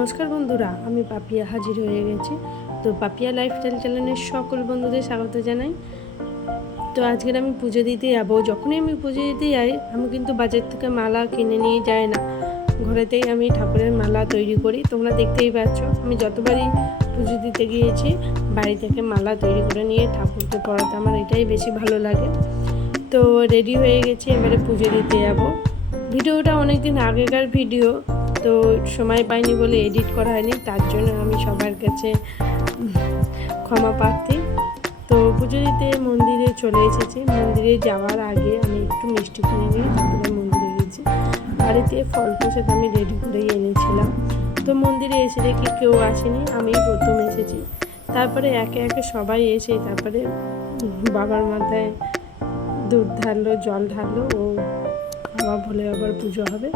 নমস্কার বন্ধুরা, আমি পাপিয়া হাজির হয়ে গেছি। তো পাপিয়া লাইফস্টাইল চ্যানেলের সকল বন্ধুদের স্বাগত জানাই। তো আজকের আমি পুজো দিতে যাব। যখনই আমি পুজো দিতে যাই, আমি কিন্তু বাজার থেকে মালা কিনে নিয়ে যাই না। ঘরেতেই আমি ঠাকুরের মালা তৈরি করি। তোমরা দেখতেই পাচ্ছ, আমি যতবারই পুজো দিতে গিয়েছি, বাড়ি থেকে মালা তৈরি করে নিয়ে ঠাকুরকে পড়াতে আমার এটাই বেশি ভালো লাগে। তো রেডি হয়ে গেছি, এবারে পুজো দিতে যাব। ভিডিওটা অনেক দিন আগেকার ভিডিও তো সময় পাইনি বলে এডিট করা হয়নি, তার জন্য আমি সবার কাছে ক্ষমা প্রার্থী। তো পুজো দিতে মন্দিরে চলে এসেছি। মন্দিরে যাওয়ার আগে আমি একটু মিষ্টি কিনে নিয়ে তারপরে মন্দিরে গেছি। বাড়িতে ফল প্রসাদ আমি রেডি করেই এনেছিলাম। তো মন্দিরে এসে দেখি কেউ আসেনি, আমি প্রথম এসেছি। তারপরে একে একে সবাই এসে তারপরে বাবার মাথায় দুধ ঢাললো, জল ঢাললো, ও বাবা বলে আবার পুজো হবে।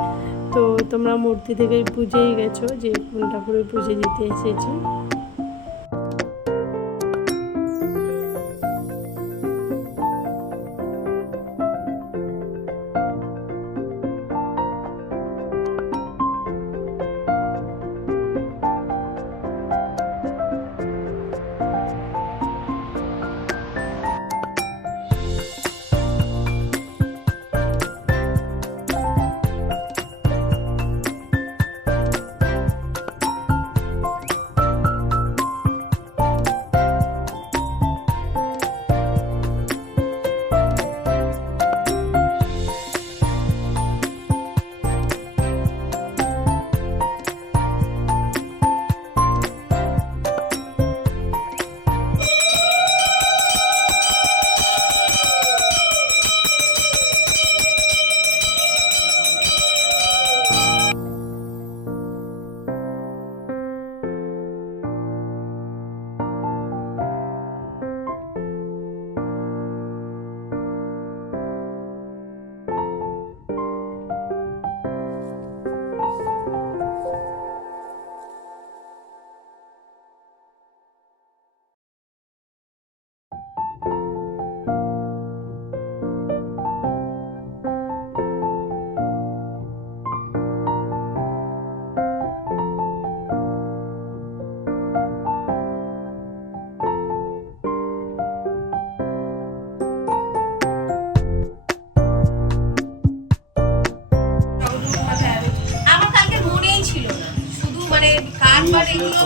তো তোমরা মূর্তি থেকেই পুজোই গেছো, যে কোন ঠাকুরের পুজো দিতে এসেছি।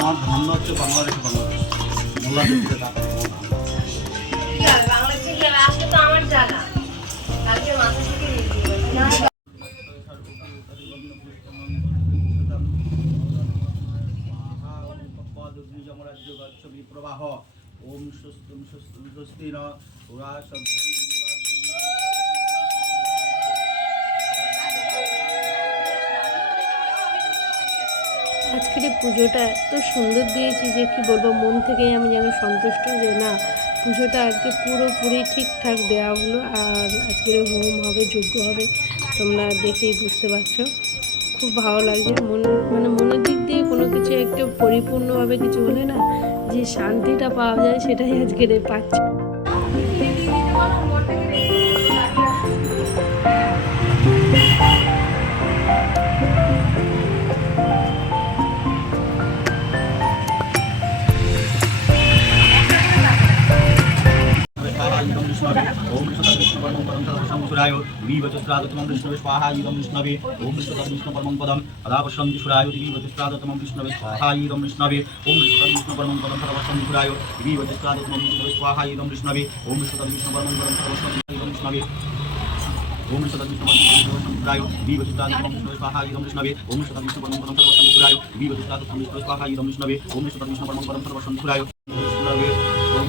তোমার ধারণা হচ্ছে বাংলাদেশ বাংলাদেশ। দিকে বাংলাদেশ থেকে আসলে তো আমার জানা কালকে মাথা থেকে না প্রবাহ ওম আজকের এই পুজোটা এত সুন্দর দিয়েছি যে কি বলব, মন থেকেই আমি যেন সন্তুষ্ট যে না, পুজোটা আজকে পুরোপুরি ঠিকঠাক দেওয়া হলো আর আজকের হোম হবে যোগ্য হবে, তোমরা দেখেই বুঝতে পারছ। খুব ভালো লাগছে। মন মানে মনের দিক দিয়ে কোনো কিছু একটু পরিপূর্ণভাবে কিছু হলে না যে শান্তিটা পাওয়া যায় সেটাই আজকের পাচ্ছি। সুরায় বিভচস্রাদতমম বিষ্ণবে স্বাহা ইদম বিষ্ণবে ওম বিষ্ণু বিষ্ণু পরমং পদম সদাপশ্যন্তি সুরায় বিভচস্রাদতমম বিষ্ণবে স্বাহা ইদম বিষ্ণবে ওম বিষ্ণু বিষ্ণু পরমং পদম সদাপশ্যন্তি সুরায় বিভচস্রাদতমম বিষ্ণবে স্বাহা ইদম বিষ্ণবে ওম বিষ্ণু বিষ্ণু পরমং পদম সদাপশ্যন্তি ইদম বিষ্ণবে, ওম বিষ্ণু বিষ্ণু পরমং পদম সুরায় বিভচস্রাদতমম বিষ্ণবে স্বাহা ইদম বিষ্ণবে ওম বিষ্ণু বিষ্ণু পরমং পদম সদাপশ্যন্তি সুরায় বিভচস্রাদতমম বিষ্ণবে স্বাহা ইদম বিষ্ণবে ওম বিষ্ণু বিষ্ণু পরমং পদম সদাপশ্যন্তি সুরায় বিষ্ণবে, ওম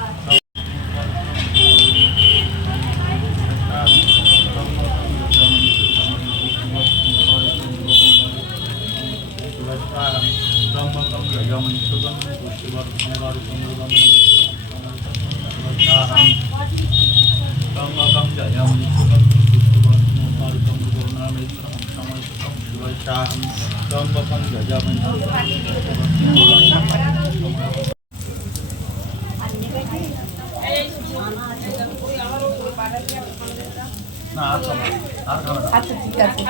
শিবাহম ব্রহ্মকং যজাময় না আর খাবে না, আর খাবে না আচ্ছা ঠিক আছে।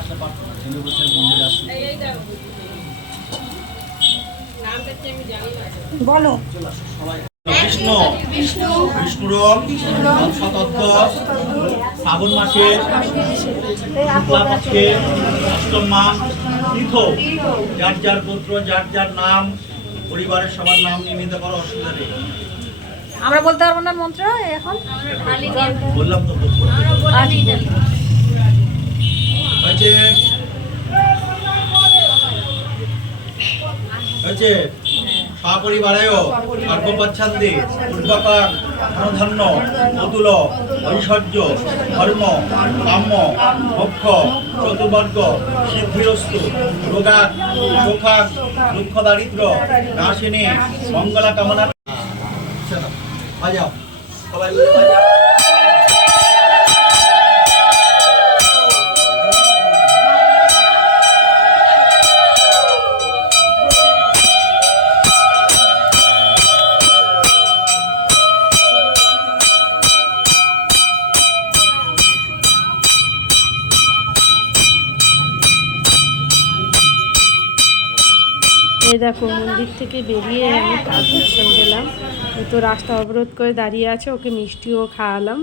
আসতে পারতো না। মন্দিরে আসছে বলো। বিষ্ণু বিষ্ণুরম শতত্ব শ্রাবণ মাসে শুক্লা পক্ষে অষ্টম মাস তীর্থ। যার যার পুত্র যার যার নাম পরিবারের সবার নাম নির্মিত করো অসুবিধা নেই। আমরা বলতে পারব না মন্ত্র এখন? বললাম তো করতে। হয়েছে? হয়েছে? সপরিবারায় সর্বপচ্ছন্দে পূর্বকার ধনধান্য, অতুল, ঐশ্বর্য, ধর্ম, কাম্য, মোক্ষ, চতুর্বর্গ, সিদ্ধিরস্তু, রোগাক, শোকাক দুঃখ দারিদ্র নাশিনী, মঙ্গলা কামনা। বাজাও। সবাই বাজাও। এই দেখো, মন্দির থেকে বেরিয়ে আমি কাজ গেলাম। তো রাস্তা অবরোধ করে দাঁড়িয়ে আছে, ওকে মিষ্টিও খাওয়ালাম।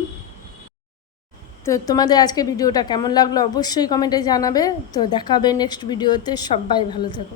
তো তোমাদের আজকে ভিডিওটা কেমন লাগল অবশ্যই কমেন্টে জানাবে। তো দেখাবে নেক্সট ভিডিওতে, সবাই ভালো থেকো।